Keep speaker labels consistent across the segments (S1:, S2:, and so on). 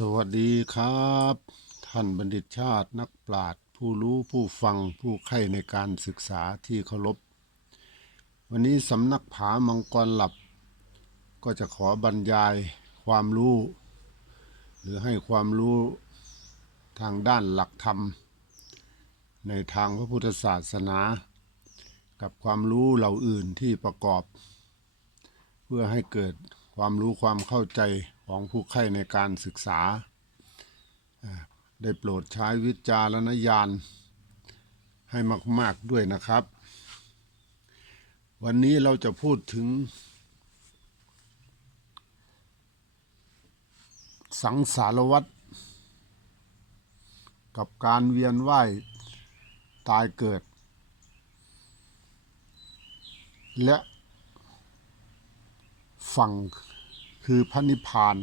S1: สวัสดีครับ ท่านบัณฑิตชาตินักปราชญ์ผู้รู้ผู้ฟังผู้ใคร่ในการศึกษาที่เคารพ วันนี้สำนักผามังกรหลับ ก็จะขอบรรยายความรู้ หรือให้ความรู้ทางด้านหลักธรรม ในทางพระพุทธศาสนา กับความรู้เหล่าอื่นที่ประกอบ เพื่อให้เกิดความรู้ความเข้าใจ ของผู้ใคร่ในการศึกษา ได้โปรดใช้วิจารณญาณให้มาก ๆ ด้วยนะครับ วันนี้เราจะพูดถึง สังสารวัฏกับการเวียนว่ายตายเกิด และฝั่ง คือพระนิพพาน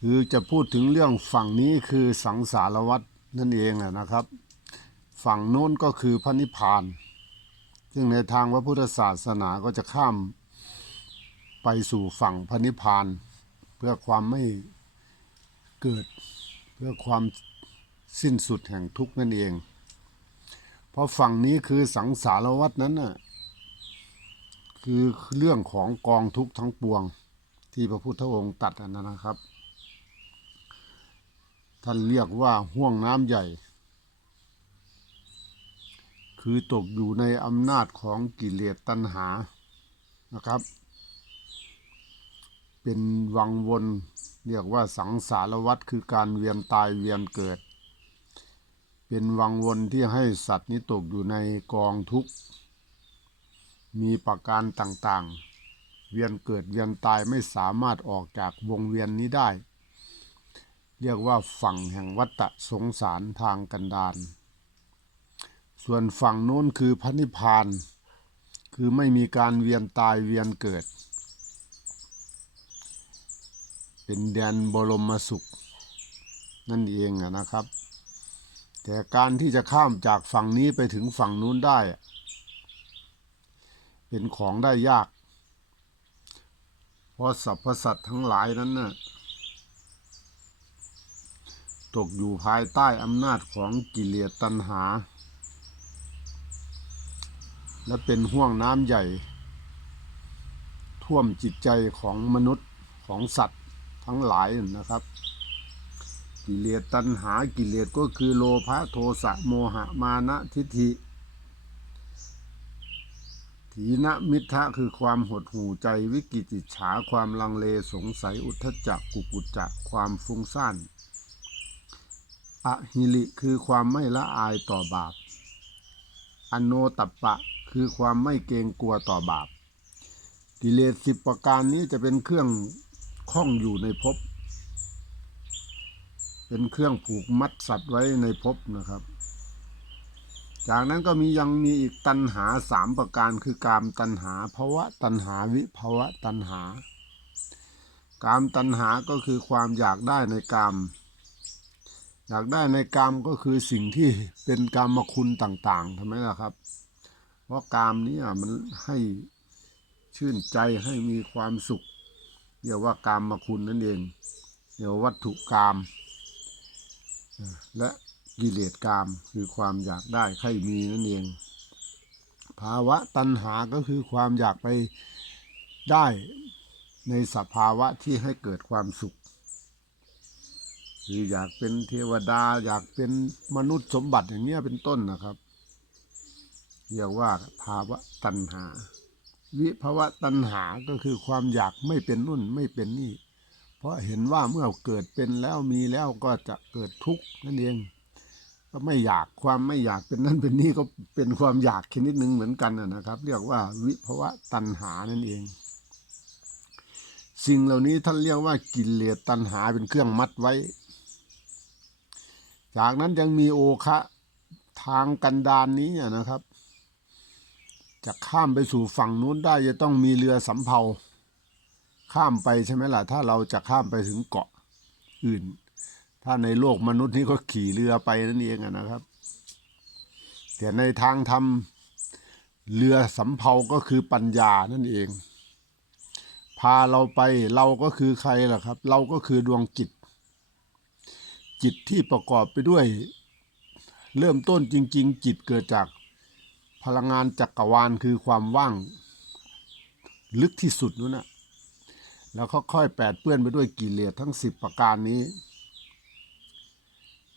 S1: คือจะพูดถึงเรื่องฝั่งนี้คือสังสารวัฏนั่นเองแหละนะครับ ฝั่งโน้นก็คือพระนิพพาน ซึ่งในทางพระพุทธศาสนาก็จะข้ามไปสู่ฝั่งพระนิพพาน เพื่อความไม่เกิดเพื่อความสิ้นสุดแห่งทุกข์นั่นเอง เพราะฝั่งนี้คือสังสารวัฏนั้นน่ะ คือเรื่องของกองทุกข์ทั้งปวง ที่พระพุทธองค์ตัดอันนั้นนะครับ ท่านเรียกว่าห่วงน้ำใหญ่ คือตกอยู่ในอำนาจของกิเลสตัณหานะครับ เป็นวังวนเรียกว่าสังสารวัฏคือการเวียนตายเวียนเกิด เป็นวังวนที่ให้สัตว์นี้ตกอยู่ในกองทุกข์ มีประการต่างๆ เวียนเกิดเวียนตายไม่สามารถออกจากวงเวียนนี้ได้ เรียกว่าฝั่งแห่งวัฏสงสารทางกันดารส่วนฝั่งโน้นคือพระนิพพาน คือไม่มีการเวียนตายเวียนเกิด เป็นแดนบรมสุข นั่นเองนะครับ แต่การที่จะข้ามจากฝั่งนี้ไปถึงฝั่งนู้นได้ เป็นของได้ยาก เพราะสรรพสัตว์ทั้งหลายนั้นน่ะตกอยู่ภายใต้อำนาจของกิเลสตัณหา และเป็นห่วงน้ำใหญ่ ท่วมจิตใจของมนุษย์ของสัตว์ทั้งหลายนะครับ กิเลสตัณหากิเลสก็คือโลภะโทสะโมหะมานะทิฏฐิ ถีนมิทะคือความหดหู่ใจวิกิจิจฉาความลังเลสงสัยอุทธจักกุกุจจะความฟุ้งซ่านอหิริคือความไม่ละอายต่อบาป อโนตัปปะคือความไม่เกรงกลัวต่อบาป กิเลสสิบประการนี้จะเป็นเครื่องข้องอยู่ในภพ เป็นเครื่องผูกมัดสัตว์ไว้ในภพนะครับ จากนั้นก็มียังมีอีกตัณหาสามประการคือกามตัณหาภาวะตัณหาวิภาวะตัณหา กามตัณหาก็คือความอยากได้ในกาม อยากได้ในกามก็คือสิ่งที่เป็นกามคุณต่างๆทำไมล่ะครับ เพราะกามนี้มันให้ชื่นใจให้มีความสุขเรียกว่ากามคุณนั่นเองเรียกว่าวัตถุกาม และ กิเลสกามคือความอยากได้ใครมีนั่นเอง ภาวะตัณหาก็คือความอยากไปได้ในสภาวะที่ให้เกิดความสุข คืออยากเป็นเทวดาอยากเป็นมนุษย์สมบัติอย่างเนี้ยเป็นต้นนะครับเรียกว่าภาวะตัณหา วิภาวะตัณหาก็คือความอยากไม่เป็นนุ่นไม่เป็นนี่ เพราะเห็นว่าเมื่อเกิดเป็นแล้วมีแล้วก็จะเกิดทุกข์นั่นเอง ก็ไม่อยากความไม่อยากเป็นนั่นเป็นนี่ก็เป็นความอยากชนิดหนึ่งเหมือนกันนะครับ เรียกว่าวิภวะตัณหานั่นเอง สิ่งเหล่านี้ท่านเรียกว่ากิเลสตัณหาเป็นเครื่องมัดไว้ จากนั้นยังมีโอคะทางกันดานนี้นะครับ จะข้ามไปสู่ฝั่งนู้นได้จะต้องมีเรือสำเภา ข้ามไปใช่ไหมล่ะถ้าเราจะข้ามไปถึงเกาะอื่น ถ้าในโลกมนุษย์นี่ก็ขี่เรือไปนั่นเองนะครับ แต่ในทางธรรมเรือสำเภาก็คือปัญญานั่นเองภาเราไปเราก็คือใครล่ะครับ เราก็คือดวงจิต จิตที่ประกอบไปด้วย เริ่มต้นจริง ๆ จิตเกิดจากพลังงานจักรวาลคือความว่าง ลึกที่สุดนู้นนะแล้วค่อยๆแปดเปื้อนไปด้วยกิเลสทั้งสิบประการนี้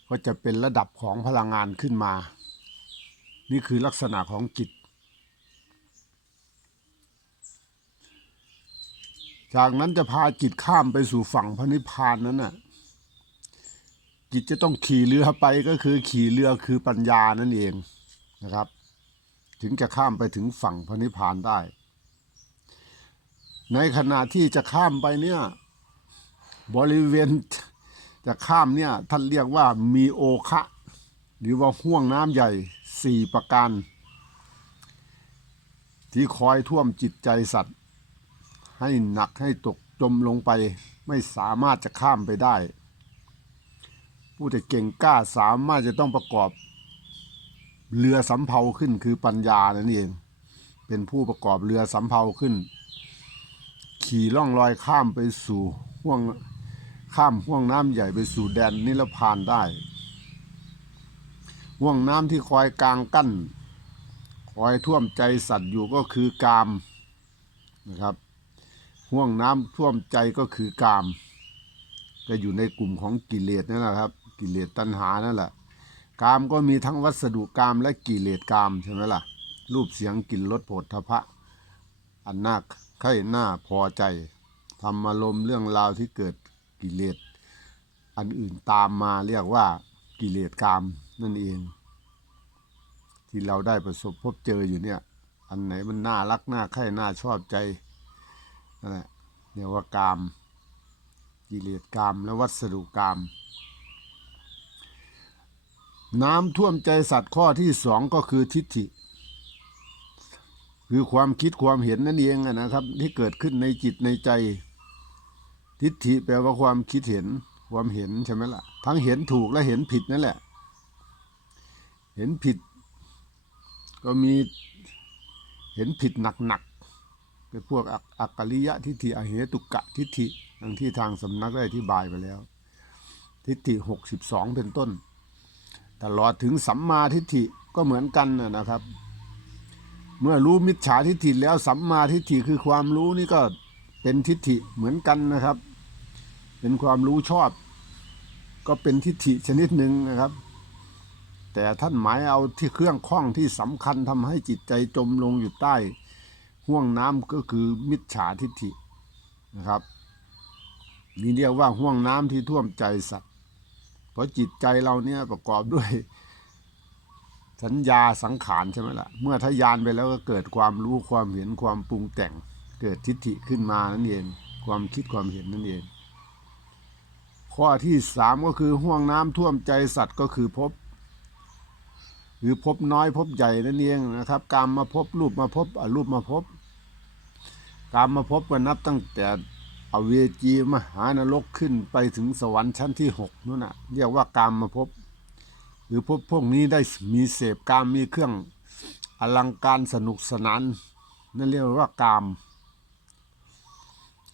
S1: ก็จะเป็นระดับของพลังงานขึ้นมา นี่คือลักษณะของจิต จากนั้นจะพาจิตข้ามไปสู่ฝั่งพระนิพพานนั้นน่ะจิตจะต้องขี่เรือไปก็คือขี่เรือคือปัญญานั่นเองนะครับ ถึงจะข้ามไปถึงฝั่งพระนิพพานได้ ในขณะที่จะข้ามไปเนี่ยบริเวณ จะข้ามเนี่ยท่านเรียกว่ามีโอคะ หรือว่าห่วงน้ำใหญ่สี่ประการ ที่คอยท่วมจิตใจสัตว์ ให้หนักให้ตกจมลงไปไม่สามารถจะข้ามไปได้ ผู้ที่เก่งกล้าสามารถจะต้องประกอบ เรือสำเภาขึ้นคือปัญญานั่นเอง เป็นผู้ประกอบเรือสำเภาขึ้น ขี่ล่องลอยข้ามไปสู่ห่วง ข้ามห่วงน้ำใหญ่ไปสู่แดนนิรพานได้ห่วงน้ำที่คอยกลางกั้น คอยท่วมใจสัตว์อยู่ก็คือกามนะครับห่วงน้ำท่วมใจก็คือกาม ก็อยู่ในกลุ่มของกิเลสนั่นแหละครับ กิเลสตัณหานั่นแหละกามก็มีทั้งวัสดุกามและกิเลสกามใช่ไหมล่ะ รูปเสียงกลิ่นรสโผฏฐพะ อันนาใคร่น่าพอใจทำอารมณ์เรื่องราวที่เกิด กิเลสอันอื่นตามมาเรียกว่ากิเลสกามนั่นเอง ที่เราได้ประสบพบเจออยู่เนี่ย อันไหนมันน่ารักน่าใคร่น่าชอบใจนั่นแหละเรียกว่ากาม กิเลสกามและวัสดุกาม น้ำท่วมใจสัตว์ข้อที่สองก็คือทิฏฐิ คือความคิดความเห็นนั่นเองนะครับ ที่เกิดขึ้นในจิตในใจ ทิฏฐิแปลว่าความคิดเห็น ความเห็นใช่ไหมล่ะ ทั้งเห็นถูกและเห็นผิดนั่นแหละ เห็นผิด ก็มีเห็นผิดหนักๆเป็นพวกอักอักกริยะทิฏฐิอเหตุกะทิฏฐิดังที่ทางสำนักได้อธิบายไปแล้ว ทิฏฐิหกสิบสองเป็นต้น ตลอดถึงสัมมาทิฏฐิก็เหมือนกันนะครับ เมื่อรู้มิจฉาทิฏฐิแล้วสัมมาทิฏฐิคือความรู้นี่ก็เป็นทิฏฐิเหมือนกันนะครับ เป็นความรู้ชอบ ก็เป็นทิฏฐิชนิดหนึ่งนะครับ แต่ท่านหมายเอาที่เครื่องข้องที่สำคัญทำให้จิตใจจมลงอยู่ใต้ห่วงน้ำก็คือมิจฉาทิฏฐินะครับนี่เรียกว่าห่วงน้ำที่ท่วมใจสัตว์เพราะจิตใจเราเนี่ยประกอบด้วยสัญญาสังขารใช่ไหมละ่ะ เมื่อทะยานไปแล้วก็เกิดความรู้ความเห็นความปรุงแต่ง เกิดทิฏฐิขึ้นมานั่นเอง ความคิดความเห็นนั่นเอง ข้อที่สามก็คือห่วงน้ำท่วมใจสัตว์ก็คือภพหรือภพน้อยภพใหญ่นั่นเองนะครับการมาพบรูปมาพบอรูปมาพบการมาพบก็นับตั้งแต่อเวจีมหานรกขึ้นไปถึงสวรรค์ชั้นที่หกนู่นน่ะเรียกว่าการมาพบ หรือพวกพวกนี้ได้มีเสพกามมีเครื่องอลังการสนุกสนานนั่นเรียกว่ากาม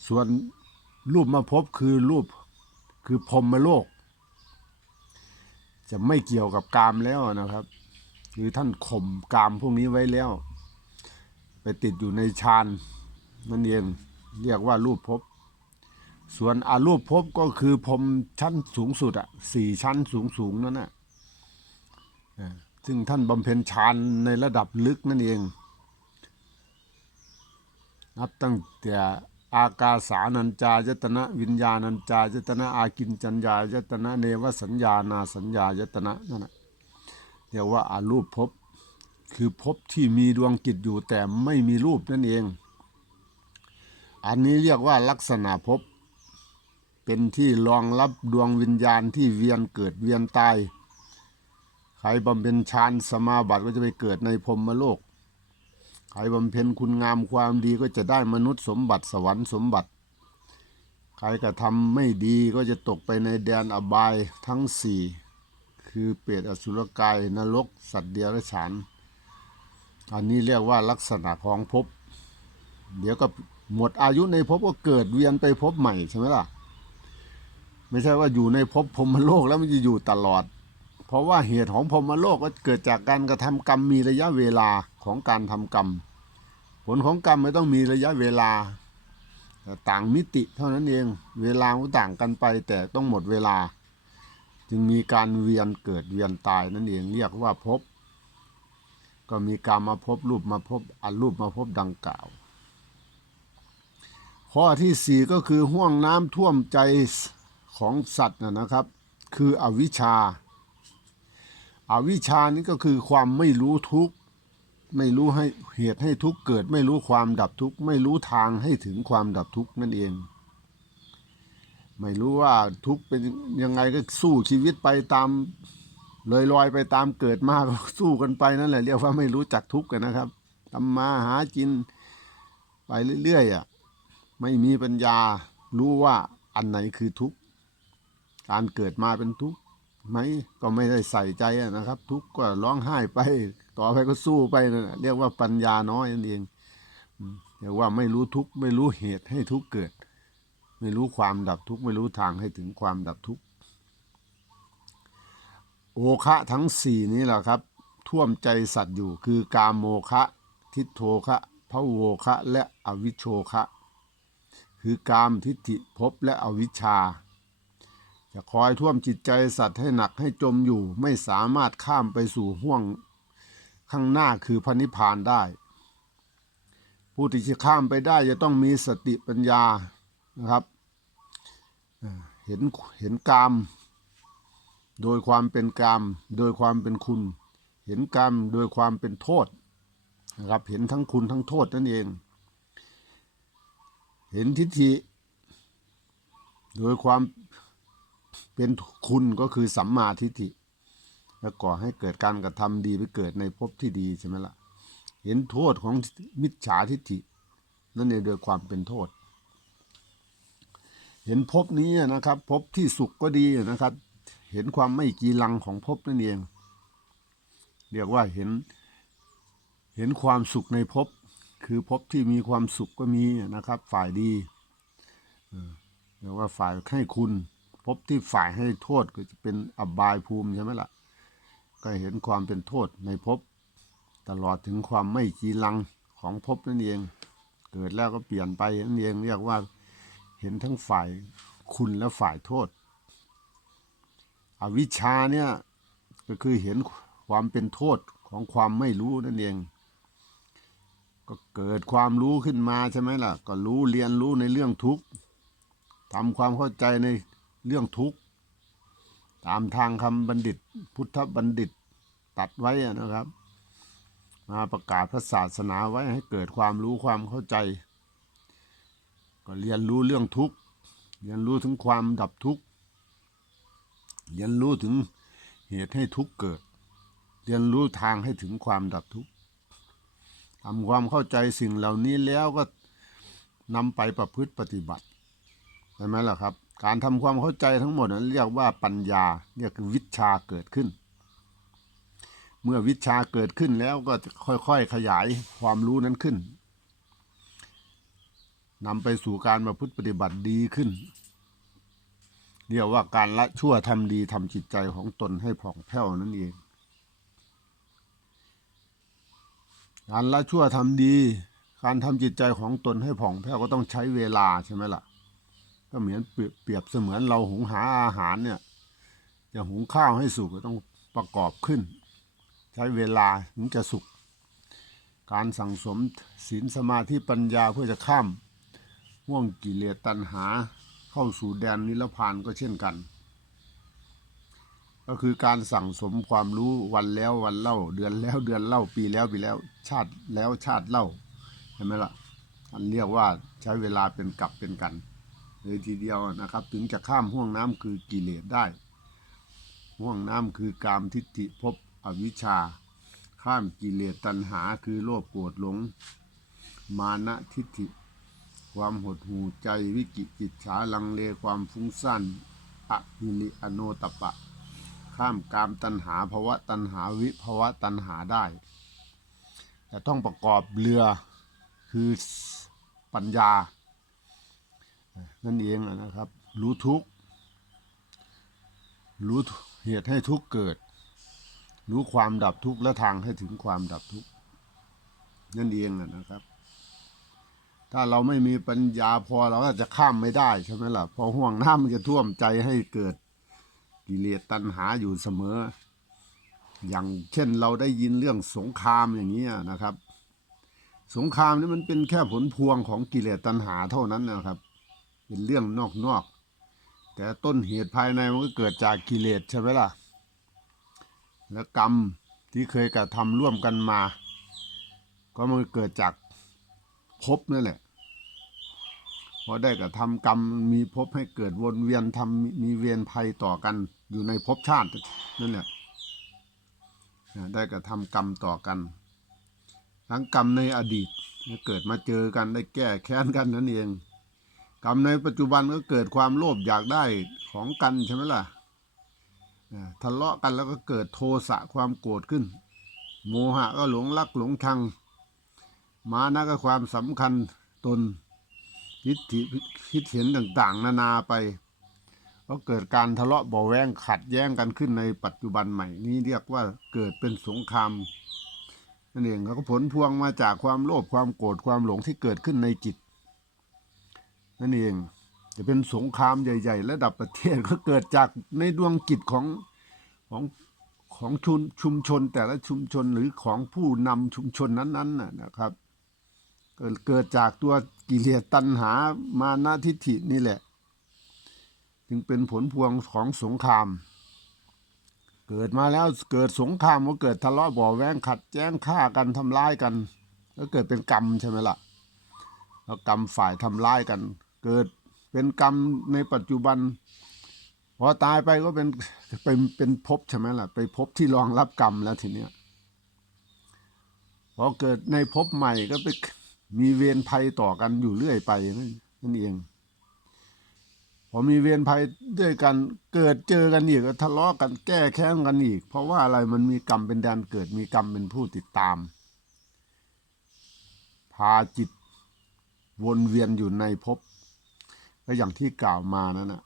S1: ส่วนรูปมาพบคือรูป คือพรมโลก จะไม่เกี่ยวกับกามแล้วนะครับหรือท่านข่มกามพวกนี้ไว้แล้ว ไปติดอยู่ในฌานนั่นเองเรียกว่ารูปภพส่วนอารูปภพก็คือพรมชั้นสูงสุดอะสี่ชั้นสูงสูงนั่นน่ะซึ่งท่านบำเพ็ญฌานในระดับลึกนั่นเองนับตั้งแต่ อากาสานัญจายตนะวิญญาณัญจายตนะอากินจัญญายตนะเนวสัญญานาสัญญายตนะนั่นนะเรียกว่าอารูปภพคือภพที่มีดวงจิตอยู่แต่ไม่มีรูปนั่นเอง อันนี้เรียกว่าลักษณะภพเป็นที่รองรับดวงวิญญาณที่เวียนเกิดเวียนตาย ใครบำเพ็ญฌานสมาบัติก็จะไปเกิดในพรมโลก ใครบำเพ็ญคุณงามความดีก็จะได้มนุษย์สมบัติสวรรค์สมบัติ ใครกระทำไม่ดีก็จะตกไปในแดนอบายทั้งสี่คือเปรตอสุรกายนรก สัตว์เดรัจฉาน อันนี้เรียกว่าลักษณะของภพ เดี๋ยวก็หมดอายุในภพก็เกิดเวียนไปภพใหม่ใช่ไหมล่ะ ไม่ใช่ว่าอยู่ในภพพรมโลกแล้วมันจะอยู่ตลอด เพราะว่าเหตุของพรมโลกก็เกิดจากการกระทำกรรมมีระยะเวลาของการทำกรรม ผลของกรรมไม่ต้องมีระยะเวลาแต่ต่างมิติเท่านั้นเองเวลาก็ต่างกันไปแต่ต้องหมดเวลา จึงมีการเวียนเกิดเวียนตายนั่นเองเรียกว่าภพก็มีการมาพบรูปมาพบอันรูปมาพบดังกล่าว ข้อที่สี่ก็คือห่วงน้ำท่วมใจของสัตว์นะนะครับ คืออวิชชา อาวิชานี่ก็คือความไม่รู้ทุกข์ไม่รู้ให้เหตุให้ทุกข์เกิด ไม่รู้ความดับทุกข์ไม่รู้ทางให้ถึงความดับทุกข์นั่นเอง ไม่รู้ว่าทุกข์เป็นยังไงก็สู้ชีวิตไปตามเลยลอยไปตามเกิดมาก็สู้กันไปนั่นแหละเรียกว่าไม่รู้จักทุกข์กันนะครับทำมาหากินไปเรื่อยๆอะไม่มีปัญญารู้ว่าอันไหนคือทุกข์การเกิดมาเป็นทุกข์ ไหมก็ไม่ได้ใส่ใจนะครับ ทุกข์ก็ร้องไห้ไป ต่อไปก็สู้ไปนะเรียกว่าปัญญาน้อยนั่นเองเรียกว่าไม่รู้ทุกข์ไม่รู้เหตุให้ทุกข์เกิด ไม่รู้ความดับทุกข์ไม่รู้ทางให้ถึงความดับทุกข์โอคะทั้งสี่นี้แหละครับ ท่วมใจสัตว์อยู่คือกามโมคะ ทิโทคะพะโวคะ และอวิชโชคะ คือกามทิฏฐิภพและอวิชชา จะคอยท่วมจิตใจสัตว์ให้หนักให้จมอยู่ ไม่สามารถข้ามไปสู่ห่วงข้างหน้าคือพระนิพพานได้ ผู้ที่จะข้ามไปได้จะต้องมีสติปัญญานะครับเห็นเห็นกามโดยความเป็นกามโดยความเป็นคุณ เห็นกามโดยความเป็นโทษนะครับเห็นทั้งคุณทั้งโทษนั่นเอง เห็นทิฏฐิ โดยความ เป็นคุณก็คือสัมมาทิฏฐิแล้วก่อให้เกิดการกระทำดีไปเกิดในภพที่ดีใช่ไหมละ่ะ เห็นโทษของมิจฉาทิฏฐิ นั่นเองโดยความเป็นโทษ เห็นภพนี้นะครับภพที่สุขก็ดีนะครับ เห็นความไม่กีรังของภพนั่นเอง เรียกว่าเห็นเห็นความสุขในภพคือภพที่มีความสุขก็มีนะครับ ฝ่ายดีเรียกว่าฝ่ายให้คุณ ภพที่ฝ่ายให้โทษก็จะเป็นอบายภูมิใช่ไหมล่ะ ก็เห็นความเป็นโทษในภพตลอดถึงความไม่กีรังของภพนั่นเอง เกิดแล้วก็เปลี่ยนไปนั่นเองเรียกว่าเห็นทั้งฝ่ายคุณและฝ่ายโทษ อวิชชาเนี่ยก็คือเห็นความเป็นโทษของความไม่รู้นั่นเอง ก็เกิดความรู้ขึ้นมาใช่ไหมล่ะ ก็รู้เรียนรู้ในเรื่องทุกข์ทำความเข้าใจใน เรื่องทุกข์ ตามทางคำบัณฑิต พุทธบัณฑิตตัดไว้อะนะครับ มาประกาศพระศาสนาไว้ให้เกิดความรู้ความเข้าใจ ก็เรียนรู้เรื่องทุกข์เรียนรู้ถึงความดับทุกข์เรียนรู้ถึงเหตุให้ทุกข์เกิด เรียนรู้ทางให้ถึงความดับทุกข์ทำความเข้าใจสิ่งเหล่านี้แล้วก็นำไปประพฤติปฏิบัติใช่ไหมล่ะครับ การทำความเข้าใจทั้งหมดนั้นเรียกว่าปัญญาเรียกวิชาเกิดขึ้น เมื่อวิชาเกิดขึ้นแล้วก็จะค่อยๆขยายความรู้นั้นขึ้นนำไปสู่การประพฤติปฏิบัติดีขึ้น เรียกว่าการละชั่วทำดีทำจิตใจของตนให้ผ่องแผ้วนั่นเอง การละชั่วทำดี การทำจิตใจของตนให้ผ่องแผ้วก็ต้องใช้เวลาใช่ไหมล่ะ ก็เหมือนเปรียบเสมือนเราหุงหาอาหารเนี่ย จะหุงข้าวให้สุกก็ต้องประกอบขึ้น ใช้เวลาถึงจะสุก การสั่งสมศีลสมาธิปัญญาเพื่อจะข้ามห่วงกิเลสตัณหาเข้าสู่แดนนิรพานก็เช่นกัน ก็คือการสั่งสมความรู้วันแล้ววันเล่า เดือนแล้วเดือนเล่าปีแล้วปีแล้วชาติแล้วชาติเล่าเห็นไหมล่ะอันเรียกว่าใช้เวลาเป็นกลับเป็นกัน เลยทีเดียวนะครับ ถึงจะข้ามห่วงน้ำคือกิเลสได้ ห่วงน้ำคือกามทิฏฐิภพอวิชชา ข้ามกิเลสตัณหาคือโลภโกรธหลง มานะทิฏฐิ ความหดหู่ใจวิกิจิจฉาลังเลความฟุ้งซ่านอะหิริอโนตปปะ ข้ามกามตัณหาภวะตัณหาวิภวะตัณหาได้แต่ต้องประกอบเรือคือปัญญา นั่นเองนะครับ รู้ทุกรู้เหตุให้ทุกเกิด รู้ความดับทุกและทางให้ถึงความดับทุกนั่นเองนะครับ ถ้าเราไม่มีปัญญาพอเราก็จะข้ามไม่ได้ใช่ไหมล่ะพอห่วงน้ำมันจะท่วมใจให้เกิดกิเลสตัณหาอยู่เสมอ อย่างเช่นเราได้ยินเรื่องสงครามอย่างนี้นะครับ สงครามนี่มันเป็นแค่ผลพวงของกิเลสตัณหาเท่านั้นนะครับ เป็นเรื่องนอกๆแต่ต้นเหตุภายในมันก็เกิดจากกิเลสใช่ไหมล่ะ และกรรมที่เคยกระทำร่วมกันมา ก็มันเกิดจากภพนั่นแหละพอได้กระทำกรรมมีภพให้เกิดวนเวียนทำมีเวียนภัยต่อกันอยู่ในภพชาตินั่นแหละได้กระทำกรรมต่อกัน ทั้งกรรมในอดีตเกิดมาเจอกันได้แก้แค้นกันนั่นเอง กรรมในปัจจุบันก็เกิดความโลภอยากได้ของกันใช่ไหมล่ะทะเลาะกันแล้วก็เกิดโทสะความโกรธขึ้น โมหะก็หลงรักหลงชัง มานะก็ความสำคัญตนทิฏฐิคิดเห็นต่างๆ นานาไป ก็เกิดการทะเลาะเบาแวงขัดแย้งกันขึ้นในปัจจุบันใหม่นี้เรียกว่าเกิดเป็นสงครามนั่นเองแล้วก็ผลพวงมาจากความโลภความโกรธความหลงที่เกิดขึ้นในจิต นั่นเอง จะเป็นสงครามใหญ่ ๆ ระดับประเทศก็เกิดจากในดวงจิตของของของชุมชุมชนแต่ละชุมชนหรือของผู้นำชุมชนนั้นๆนะนะครับ เกิดจากตัวกิเลสตัณหามานาทิฐินี่แหละ จึงเป็นผลพวงของสงคราม เกิดมาแล้วเกิดสงครามก็เกิดทะเลาะบ่อแว้งขัดแย้งฆ่ากันทำร้ายกัน แล้วเกิดเป็นกรรมใช่ไหมล่ะแล้วกรรมฝ่ายทำร้ายกัน เกิดเป็นกรรมในปัจจุบัน พอตายไปก็เป็นเป็นเป็นภพใช่ไหมล่ะ ไปภพที่รองรับกรรมแล้วทีเนี้ยพอเกิดในภพใหม่ก็ไปมีเวรภัยต่อกันอยู่เรื่อยไปนั่นเองพอมีเวรภัยด้วยกันเกิดเจอกันอีกก็ทะเลาะกันแก้แค้นกันอีก เพราะว่าอะไรมันมีกรรมเป็นแดนเกิดมีกรรมเป็นผู้ติดตาม พาจิตวนเวียนอยู่ในภพ ก็อย่างที่กล่าวมานั่นนะ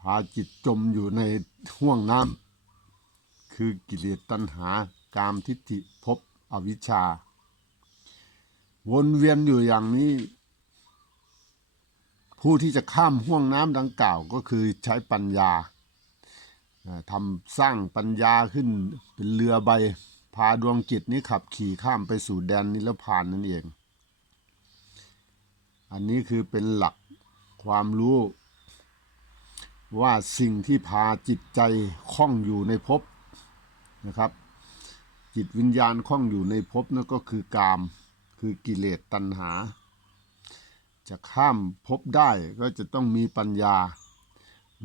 S1: พาจิตจมอยู่ในห่วงน้ำคือกิเลสตัณหากามทิฏฐิภพอวิชชา วนเวียนอยู่อย่างนี้ ผู้ที่จะข้ามห่วงน้ำดังกล่าวก็คือใช้ปัญญาทำสร้างปัญญาขึ้นเป็นเรือใบ พาดวงจิตนี้ขับขี่ข้ามไปสู่แดนนิรพานนั่นเอง อันนี้คือเป็นหลัก ความรู้ ว่าสิ่งที่พาจิตใจคล้องอยู่ในภพนะครับ จิตวิญญาณคล้องอยู่ในภพนั่นก็คือกาม คือกิเลสตัณหา จะข้ามภพได้ก็จะต้องมีปัญญา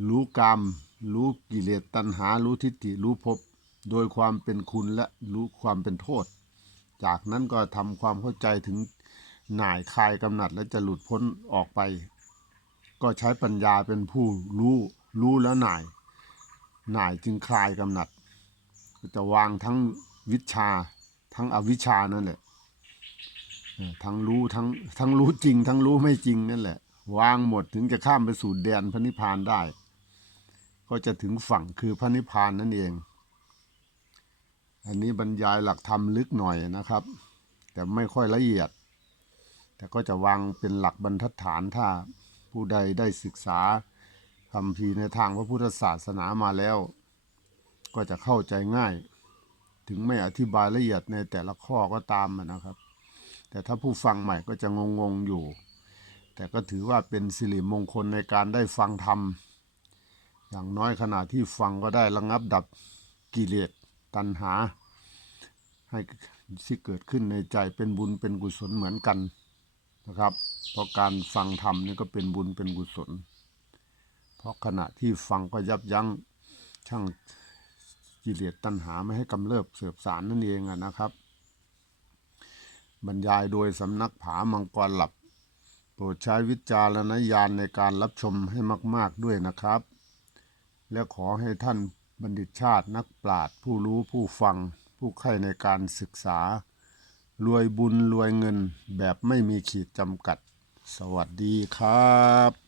S1: รู้กาม รู้กิเลสตัณหา รู้ทิฏฐิรู้ภพโดยความเป็นคุณและรู้ความเป็นโทษ จากนั้นก็ทำความเข้าใจถึงหน่ายคลายกำหนัดและจะหลุดพ้นออกไป ก็ใช้ปัญญาเป็นผู้รู้ รู้แล้วหน่าย หน่ายจึงคลายกำหนัด ก็จะวางทั้งวิชา ทั้งอวิชานั่นแหละทั้งรู้ทั้งทั้งรู้จริง ทั้งรู้ไม่จริงนั่นแหละ วางหมดถึงจะข้ามไปสู่แดนพระนิพพานได้ ก็จะถึงฝั่งคือพระนิพพานนั่นเอง อันนี้บรรยายหลักธรรมลึกหน่อยนะครับ แต่ไม่ค่อยละเอียด แต่ก็จะวางเป็นหลักบรรทัดฐานถ้า ผู้ใดได้ศึกษาคำพีในทางพระพุทธศาสนามาแล้ว ก็จะเข้าใจง่าย ถึงไม่อธิบายละเอียดในแต่ละข้อก็ตามนะครับ แต่ถ้าผู้ฟังใหม่ก็จะงงๆอยู่ แต่ก็ถือว่าเป็นสิริมงคลในการได้ฟังธรรมอย่างน้อยขณะที่ฟังก็ได้ระงับดับกิเลสตัณหา ให้ที่เกิดขึ้นในใจเป็นบุญเป็นกุศลเหมือนกัน นะครับเพราะการฟังธรรมนี่ก็เป็นบุญเป็นกุศล เพราะขณะที่ฟังก็ยับยั้งช่างกิเลสตัณหาไม่ให้กำเริบเสือบสารนั่นเองอะนะครับ บรรยายโดยสำนักผามังกรหลับ โปรดใช้วิจารณญาณในการรับชมให้มาก ๆด้วยนะครับ และขอให้ท่านบัณฑิตชาตินักปราชญ์ผู้รู้ผู้ฟังผู้ใคร่ในการศึกษา รวยบุญรวยเงินแบบไม่มีขีดจำกัด สวัสดีครับ